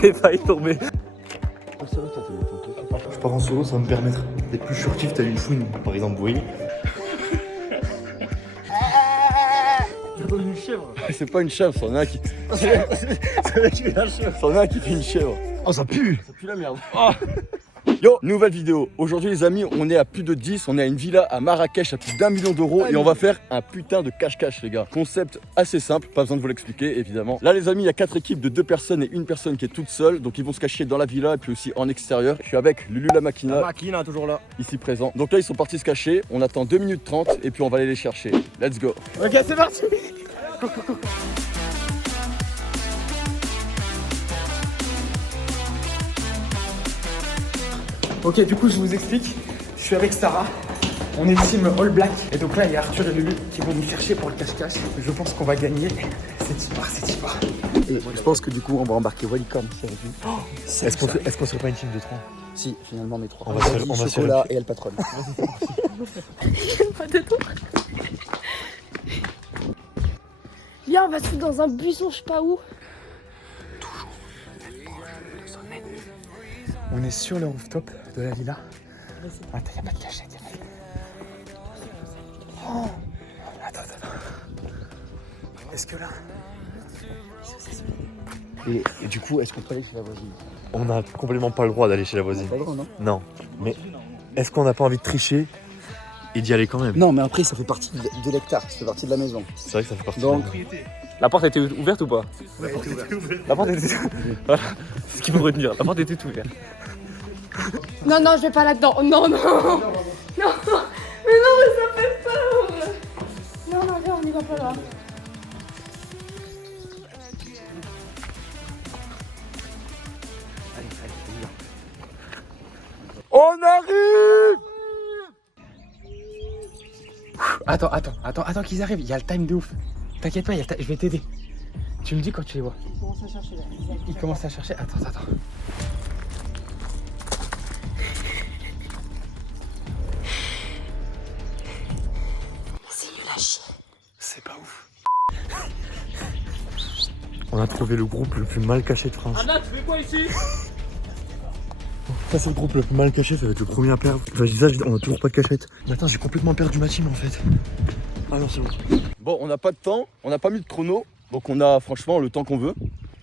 J'ai failli tomber. Je pars en solo, ça va me permettre d'être plus furtif. T'as une fouine, par exemple, vous voyez. C'est pas une chèvre, c'en a un qui. C'en a un qui fait une chèvre. Oh, ça pue. Ça pue la merde. Yo, nouvelle vidéo. Aujourd'hui les amis, on est à plus de 10, on est à une villa à Marrakech à plus d'1 million d'euros et on va faire un putain de cache-cache les gars. Concept assez simple, pas besoin de vous l'expliquer évidemment. Là les amis, il y a 4 équipes de 2 personnes et une personne qui est toute seule, donc ils vont se cacher dans la villa et puis aussi en extérieur. Je suis avec Lulu la Makina. La Makina toujours là. Ici présent. Donc là ils sont partis se cacher, on attend 2 minutes 30 et puis on va aller les chercher. Let's go. Ok, c'est parti. Ok, du coup, je vous explique. Je suis avec Sarah. On est team All Black. Et donc là, il y a Arthur et Lulu qui vont nous chercher pour le cache-cache. Je pense qu'on va gagner. C'est Tipar, c'est Tipar. Et je pense que du coup on va embarquer Walicorn avec nous. Est-ce qu'on serait pas une team de 3? Si, finalement mes 3. On va se faire Chocolat et elle patronne. Pas de tout. Viens, on va se foutre dans un buisson, je sais pas où. On est sur le rooftop de la villa. Attends, y'a pas de cachette. Oh. Attends. Est-ce que là... Et du coup, est-ce qu'on peut aller chez la voisine? On n'a complètement pas le droit d'aller chez la voisine. Pas le droit, non? Non. Mais est-ce qu'on n'a pas envie de tricher et d'y aller quand même? Non, mais après ça fait partie de l'hectare, ça fait partie de la maison. C'est vrai que ça fait partie Donc, La porte était ouverte ou pas? La porte était ouverte. La porte était ouverte. Voilà. C'est ce qu'il faut retenir. La porte était ouverte. Non, non, je vais pas là-dedans. Non, non. Non, mais non, mais ça fait peur. Non, non, viens, on y va pas là. on arrive! Attends qu'ils arrivent. Il y a le time de ouf. T'inquiète pas, je vais t'aider. Tu me dis quand tu les vois. Ils commencent à chercher là. Ils commencent à chercher. Attends. C'est pas ouf. On a trouvé le groupe le plus mal caché de France. Anna, tu fais quoi ici? Ça c'est le groupe le plus mal caché, ça va être le premier à perdre. Enfin, je dis ça, on a toujours pas de cachette. Mais attends, j'ai complètement perdu ma team en fait. Ah non, c'est bon. Bon, on n'a pas de temps, on n'a pas mis de chrono, donc on a franchement le temps qu'on veut.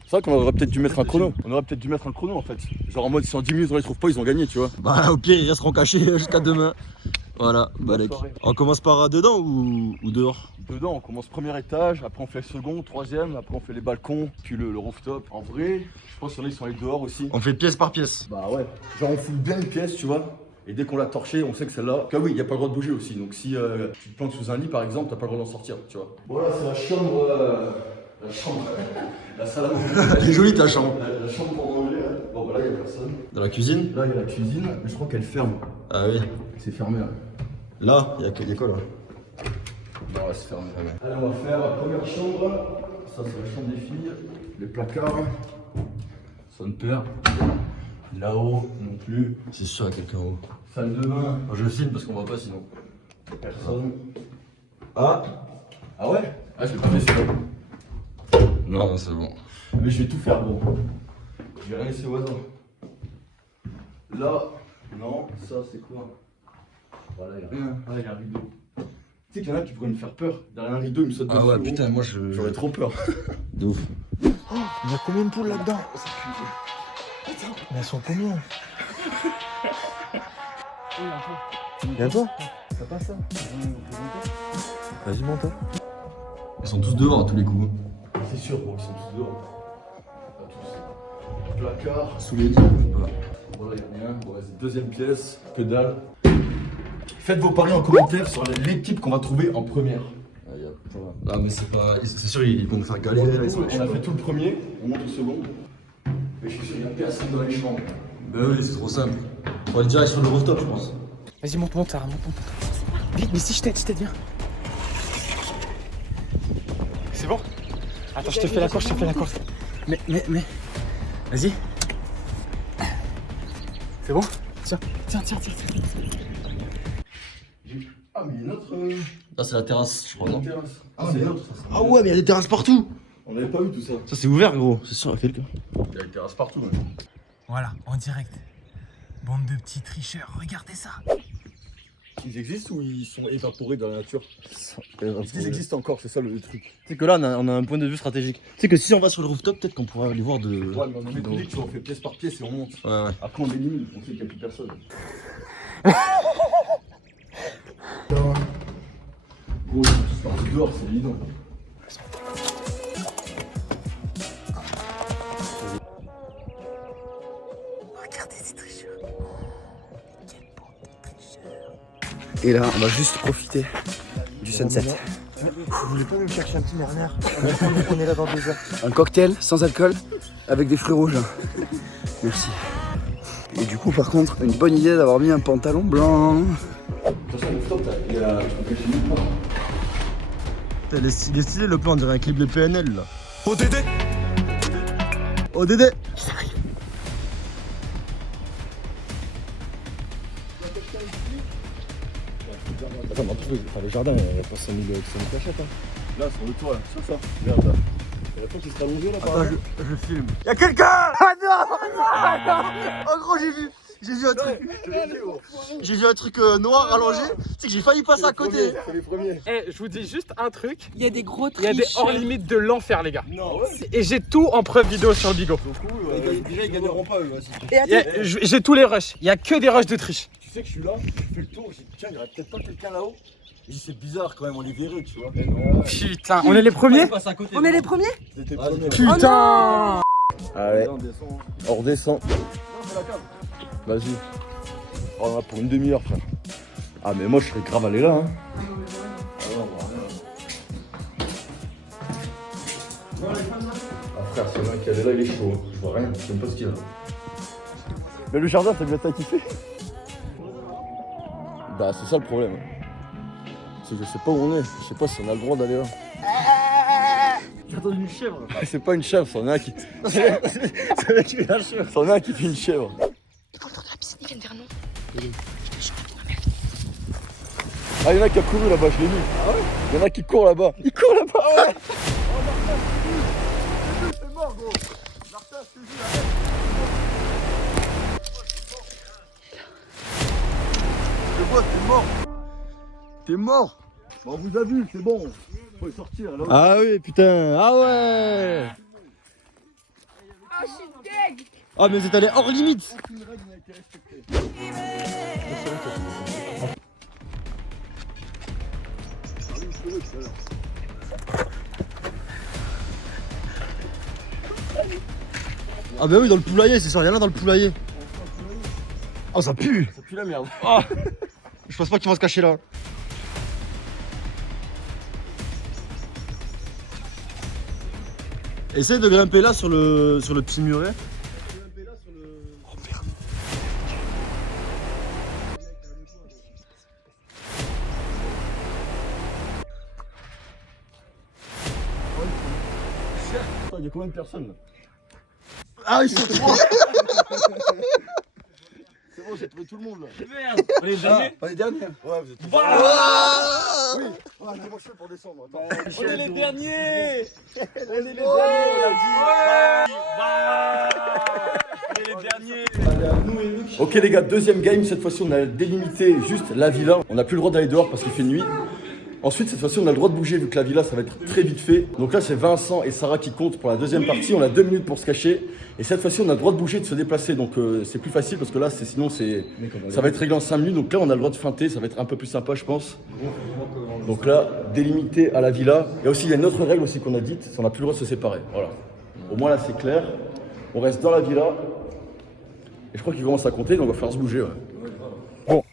C'est vrai qu'on aurait peut-être dû mettre un chrono. On aurait peut-être dû mettre un chrono en fait. Genre en mode si en 10 minutes on les trouve pas, ils ont gagné, tu vois. Bah au pire ils resteront cachés jusqu'à demain. Voilà, Balek. On commence par dedans ou dehors? Dedans, on commence premier étage, après on fait second, troisième, après on fait les balcons, puis le rooftop. En vrai, je pense qu'il y en a qui sont allés dehors aussi. On fait pièce par pièce. Bah ouais, genre on fout bien une pièce, tu vois. Et dès qu'on l'a torché, on sait que celle-là. Ah oui, il n'y a pas le droit de bouger aussi. Donc si tu te plantes sous un lit par exemple, t'as pas le droit d'en sortir, tu vois. Voilà, c'est la chambre. La salle à manger. Elle est jolie ta chambre. La chambre pour manger. Bon, bah là, il n'y a personne. Dans la cuisine? Là, il y a la cuisine, mais je crois qu'elle ferme. Ah oui. C'est fermé là. Là, il y a quoi là? Non, là, c'est fermé. Allez, on va faire la première chambre. Ça, c'est la chambre des filles. Les placards. Son père. Là-haut, non plus. C'est sûr, il y a quelqu'un en haut. Salle de bain. Moi, je le filme parce qu'on voit pas sinon. Personne. Ah? Ah ouais? Ah, je l'ai pas fait celui-là. Non, c'est bon. Mais je vais tout faire, gros. Je vais rien laisser au hasard. Là, non, ça c'est quoi? Voilà, il n'y a rien. Ah, il y a un rideau. Tu sais qu'il y en a qui pourraient me faire peur. Derrière un rideau, ils me sautent dessus. Ah ouais, gros. putain, moi J'aurais trop peur. De ouf. Il y a combien de poules là-dedans? Mais elles sont combien? Bientôt? Ça passe ça? Vas-y, monte. Ils sont tous dehors à tous les coups. C'est sûr, gros, ils sont tous dehors. Pas tous. Placard. Sous les lits. Voilà, il n'y a rien. Bon, vas-y, deuxième pièce. Que dalle. Faites vos paris en commentaire sur l'équipe qu'on va trouver en première. Ah mais c'est pas... C'est sûr ils vont nous faire galérer là, ils sont On a fait tout le premier, on monte au second. Mais je suis sûr qu'il n'y a personne dans les chambres. Bah oui, c'est trop simple. On va aller direct sur le rooftop je pense. Vas-y, monte, Sarah, monte. Vite, mais si je t'aide, viens. C'est bon? Attends, je te fais la course. Mais. Vas-y. C'est bon? Tiens. Ah, mais il y a une autre. Là c'est la terrasse je crois non? Terrasse. Ah, c'est une autre. Ça, Ah ouais mais il y a des terrasses partout. on n'avait pas vu tout ça. Ça c'est ouvert gros, c'est sûr il y a quelqu'un. Il il y a des terrasses partout. Ouais. Voilà, en direct. Bande de petits tricheurs, regardez ça. Ils existent ou ils sont évaporés dans la nature? Ils existent encore, c'est ça le truc. Tu sais que là, on a un point de vue stratégique. Tu sais que si on va sur le rooftop, peut-être qu'on pourra les voir de. Ouais, mais on est public, tu vois, on fait pièce par pièce et on monte. Ouais, ouais. Après, on élimine, on sait qu'il n'y a plus personne. Gros, ils sont partis dehors, c'est évident. Et là, on va juste profiter du sunset. Vous voulez pas nous chercher un petit mernaire? On est là dans 2 heures. Un cocktail sans alcool avec des fruits rouges. Merci. Et du coup, par contre, une bonne idée d'avoir mis un pantalon blanc. De toute façon, le stop, il y a. Tu peux pêcher nulle part. Il est stylé le plan, on dirait un clip de PNL là. ODD ODD. Attends, mais en plus, le jardin, il n'y a pas 5000 cachettes. Hein. Là, sur le toit, là, sur ça. Regarde là. Il y a pas qui sera allongé là par Attends, exemple. je filme. Y'a quelqu'un. Ah non. Oh gros, j'ai vu un truc. J'ai vu un truc noir allongé. Tu sais que j'ai failli passer à côté. C'est les premiers. Eh, je vous dis juste un truc. Il y a des gros Il y a des hors-limites de l'enfer, les gars. Non, ouais. Et j'ai tout en preuve vidéo sur le Bigo. Déjà, ils gagneront pas eux aussi. J'ai tous les rushs. Il y a que des rushs de triche. Tu sais que je suis là, je fais le tour, j'ai dit tiens, il y aurait peut-être pas quelqu'un là-haut. Je dis, c'est bizarre quand même, on les verrait, tu vois. Putain, on est les premiers? On est les premiers? C'était Ah, premier. Putain! Ah ouais, on redescend. Vas-y. Oh, on en a pour une demi-heure, frère. Ah, mais moi je serais grave allé là. Hein. Ah, frère, c'est vrai qu'il y a là, il est chaud. Hein. Je vois rien, je sais même pas ce qu'il a. Mais le jardin, t'as bien kiffé? Bah, c'est ça le problème. C'est que je sais pas où on est. Je sais pas si on a le droit d'aller là. J'ai entendu une chèvre. Ah, c'est pas une chèvre, c'en est un qui. C'est un mec qui fait la chèvre. C'en est un qui fait une chèvre. Ils vont dans la piscine, ils viennent vers nous. Ah, il y en a qui a couru là-bas, je l'ai vu. Ah ouais? Il y en a qui courent là-bas. Ils courent là-bas, ouais! C'est mort, gros! Martin, je te dis, arrête! Je vois, t'es mort! T'es mort! Bon, on vous a vu, c'est bon! Faut le sortir là. Ah oui, putain. Ah ouais. Ah, je suis deg! Ah, mais vous êtes allé hors limite. Aucune règle n'a été respectée. Ah bah oui, dans le poulailler, c'est sûr, il y en a dans le poulailler. Oh, ça pue. Ça pue la merde. Ah. Je pense pas qu'ils vont se cacher là. Essaye de grimper là sur le petit muret. Oh merde. Il y a combien de personnes là? Ah, ils sont trois. C'est bon, j'ai trouvé tout le monde là. Merde! On est derniers? On est derniers. Ouais, vous êtes. Oui. Ah, comment je fais pour descendre? Attends. On est les derniers! On est les derniers, On est les derniers! Ok les gars, deuxième game, cette fois-ci on a délimité juste la villa. On n'a plus le droit d'aller dehors parce qu'il fait nuit. Ensuite cette fois-ci on a le droit de bouger vu que la villa ça va être très vite fait. Donc là c'est Vincent et Sarah qui comptent pour la deuxième partie. On a 2 minutes pour se cacher. Et cette fois-ci on a le droit de bouger, de se déplacer. Donc c'est plus facile parce que là sinon ça va être réglé en 5 minutes. Donc là on a le droit de feinter, ça va être un peu plus sympa je pense. Donc là, délimité à la villa. Et aussi il y a une autre règle aussi qu'on a dite, c'est qu'on n'a plus le droit de se séparer. Voilà. Au moins là c'est clair. On reste dans la villa. Et je crois qu'il commence à compter, donc on va falloir se bouger. Ouais. Bon,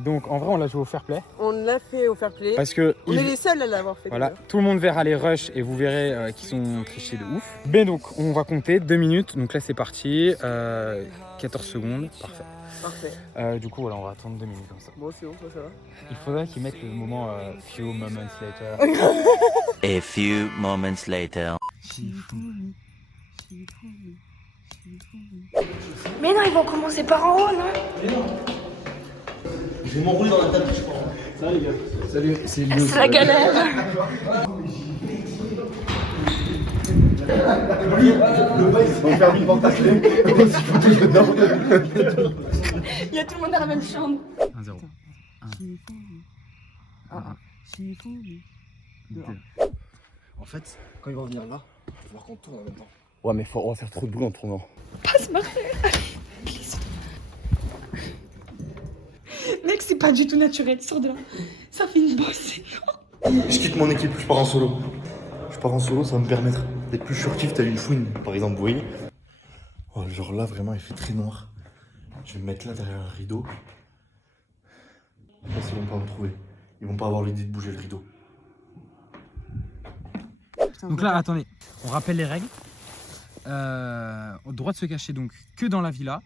donc en vrai on l'a joué au fair play. On l'a fait au fair play. Parce que On est les seuls à l'avoir fait. voilà, d'ailleurs. tout le monde verra les rushs et vous verrez qu'ils sont trichés de ouf. Mais donc on va compter 2 minutes, donc là c'est parti, 14 secondes, parfait. Parfait. Du coup voilà, on va attendre 2 minutes comme ça. Bon, c'est bon, ça va. Il faudrait qu'ils mettent le moment few moments later. A few moments later. Mais non, ils vont commencer par en haut, non? Je vais m'enrouler dans la tapis, je crois. Salut les gars. Salut, c'est Lio. C'est la galère. Le bas, ils sont fermés devant ta clé. On s'y fout tous dedans. Il y a tout le monde dans la même chambre. 1-0. En fait, quand ils vont venir là, il va falloir qu'on tourne en même temps. Ouais, mais on va faire trop de bruit en tournant. Passe ma frère. Allez, glisse. Mec, c'est pas du tout naturel. Sors de là. Ça fait une bosse. Je quitte mon équipe, je pars en solo. Je pars en solo, ça va me permettre d'être plus furtif. T'as une fouine, par exemple, vous voyez. Oh, genre là, vraiment, il fait très noir. Je vais me mettre là derrière un rideau. Là, ils vont pas me trouver. Ils vont pas avoir l'idée de bouger le rideau. Donc là, attendez, on rappelle les règles. Au droit de se cacher donc que dans la villa,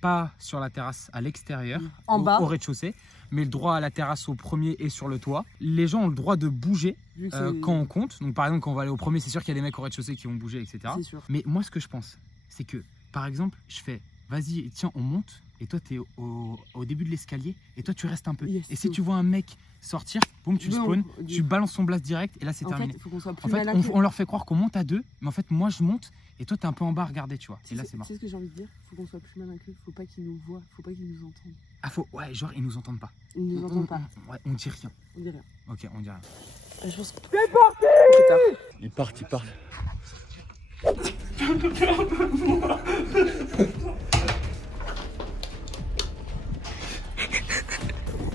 pas sur la terrasse à l'extérieur, En bas. au rez-de-chaussée, mais le droit à la terrasse au premier et sur le toit. Les gens ont le droit de bouger Vu que c'est- quand on compte. Donc par exemple, quand on va aller au premier, c'est sûr qu'il y a des mecs au rez-de-chaussée qui vont bouger, etc. C'est sûr. Mais moi, ce que je pense, c'est que par exemple, je fais vas-y, tiens, on monte. Et toi, t'es au début de l'escalier et toi, tu restes un peu. Yes, et si c'est tu vois un mec sortir, boum, tu le Non, spawns, on- tu balances son blast direct et là, c'est En terminé. fait, il faut qu'on soit plus En fait, malin que- on leur fait croire qu'on monte à deux, mais en fait, moi, je monte et toi, t'es un peu en bas à regarder, tu vois. Et là, c'est mort. C'est ce que j'ai envie de dire. Faut qu'on soit plus malin qu'eux. Faut pas qu'ils nous voient. Faut pas qu'ils nous entendent. Ah, faut. Ouais, genre, ils nous entendent pas. Ils nous entendent pas. Ouais, on dit rien. On dit rien. Ok, on dit rien. Je pense que. Ils partent, ils partent.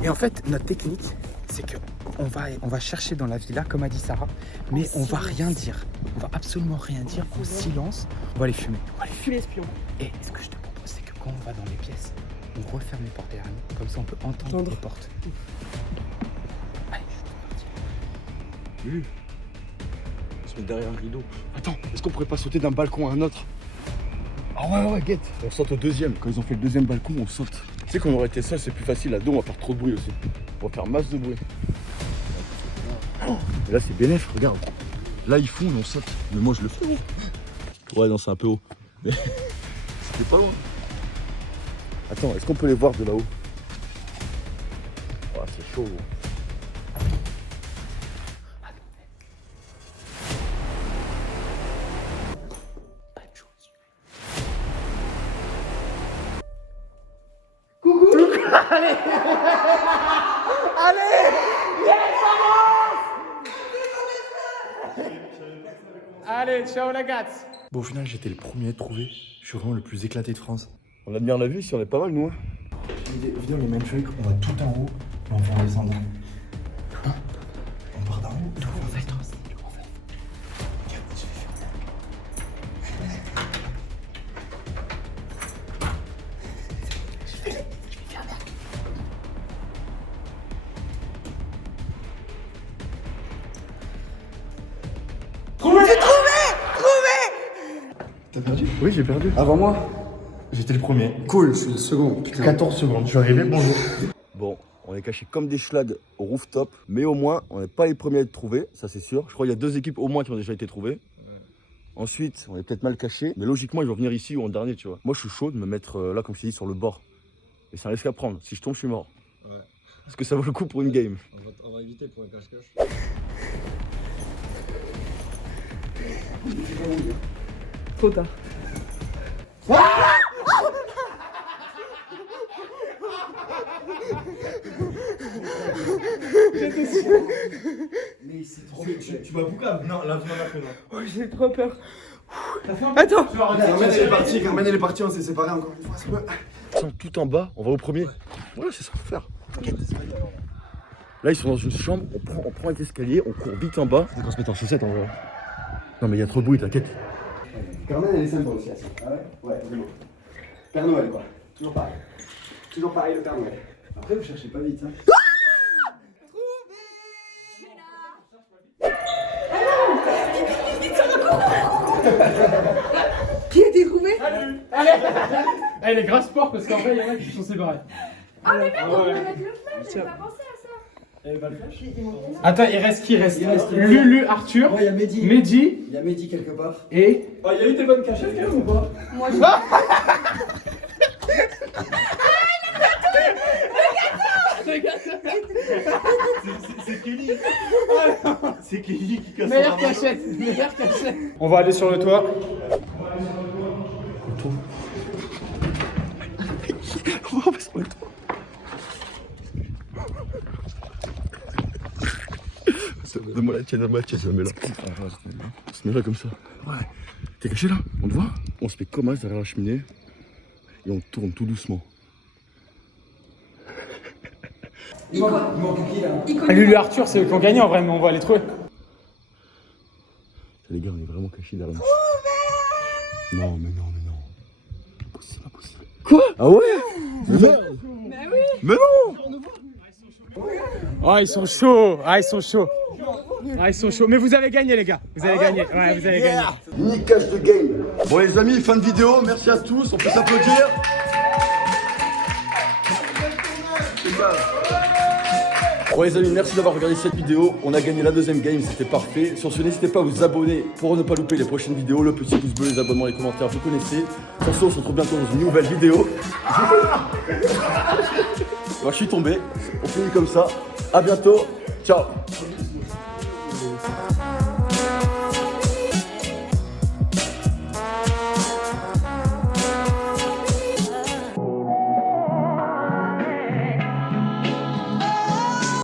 Et en fait, notre technique, c'est que on va chercher dans la villa, comme a dit Sarah, mais on va rien dire. On va absolument rien dire, en silence. On va les fumer. On va les fumer. L'espion. Et ce que je te propose, c'est que quand on va dans les pièces, on referme les portes derrière nous. Comme ça, on peut entendre les portes. Allez, c'est parti. On se met derrière un rideau. Attends, est-ce qu'on pourrait pas sauter d'un balcon à un autre? Ah ouais, guette. On saute au deuxième. Quand ils ont fait le deuxième balcon, on saute. Tu sais qu'on aurait été seul, c'est plus facile. Là-dedans, on va faire trop de bruit aussi. On va faire masse de bruit. Oh, et là, c'est bénéf, regarde. Là, ils font et on saute. Mais moi, je le fais. Ouais, non, c'est un peu haut. Mais c'était pas loin. Attends, est-ce qu'on peut les voir de là-haut? Oh, c'est chaud. Allez, ciao la gâte. Bon, au final, j'étais le premier à trouver. Je suis vraiment le plus éclaté de France. On admire la vue ici, on est pas mal, nous. Hein. Viens, les mindfuck, on va tout en haut et on va descendre. Hein? On part d'en haut. Tout en fait. T'as perdu? Oui, j'ai perdu. Avant moi? J'étais le premier. Cool, je suis le second. Putain. 14 secondes. Je suis arrivé, bonjour. Bon, on est cachés comme des schlags au rooftop, mais au moins, on n'est pas les premiers à être trouvés, ça c'est sûr. Je crois qu'il y a 2 équipes au moins qui ont déjà été trouvées. Ensuite, on est peut-être mal cachés, mais logiquement, ils vont venir ici ou en dernier, tu vois. Moi, je suis chaud de me mettre là, comme je t'ai dit, sur le bord. Et c'est un risque à prendre. Si je tombe, je suis mort. Ouais. Est-ce que ça vaut le coup pour une game? On va éviter pour un cache-cache. Trop tard. Mais c'est trop Tu m'as bouclé? Non, là, viens après, non. Oh, j'ai trop peur. Attends. Carmen, elle est partie, on s'est séparés encore une fois. Ils sont tout en bas, on va au premier. Ouais, c'est ça qu'il faut faire. T'inquiète. Là, ils sont dans une chambre, on prend les escaliers, on court vite en bas. Faut qu'on se mette en chaussettes en vrai. Non, mais il y a trop de bruit, t'inquiète. Carmen, elle est sympa aussi, assez. Ah ouais? Ouais, vraiment. Père Noël, quoi. Toujours pareil. Toujours pareil, le Père Noël. Après, vous cherchez pas vite, hein. Qui a été trouvé? Allez, les gras sport parce qu'en vrai, il y en a qui sont séparés. Ah, mais merde, on peut mettre le flash, j'ai pas pensé à ça. Attends, il reste qui? Il reste Lulu, Arthur, il y a Mehdi. Mehdi Il y a Mehdi quelque part. et. Ah, il y a eu des bonnes cachettes quand même ou pas? Moi, je. C'est Kelly. C'est Kelly qui casse Meilleure cachette, meilleure cachette. On va aller sur le toit. Donne-moi la tienne, je la mets là. On se met là comme ça. Ouais. T'es caché là? On te voit? On se met comme as derrière la cheminée et on tourne tout doucement. Lulu et Arthur, c'est eux qui ont gagné en vrai, mais on va les trouver. Les gars, on est vraiment cachés derrière nous. Non, mais non, mais non. Impossible, impossible. Quoi? Ah ouais? Mais non! Mais non! Oh, ils sont chauds. Ah, ils sont chauds. Ah, ils sont chauds. Mais vous avez gagné, les gars. Vous avez gagné. Ouais, vous avez gagné. Mini cache de game. Bon, les amis, fin de vidéo. Merci à tous. On peut s'applaudir. Bon les amis, merci d'avoir regardé cette vidéo. On a gagné la deuxième game, c'était parfait. Sur ce, n'hésitez pas à vous abonner pour ne pas louper les prochaines vidéos. Le petit pouce bleu, les abonnements, les commentaires, vous connaissez. Sur ce, on se retrouve bientôt dans une nouvelle vidéo. Moi, je suis tombé. On finit comme ça. À bientôt. Ciao.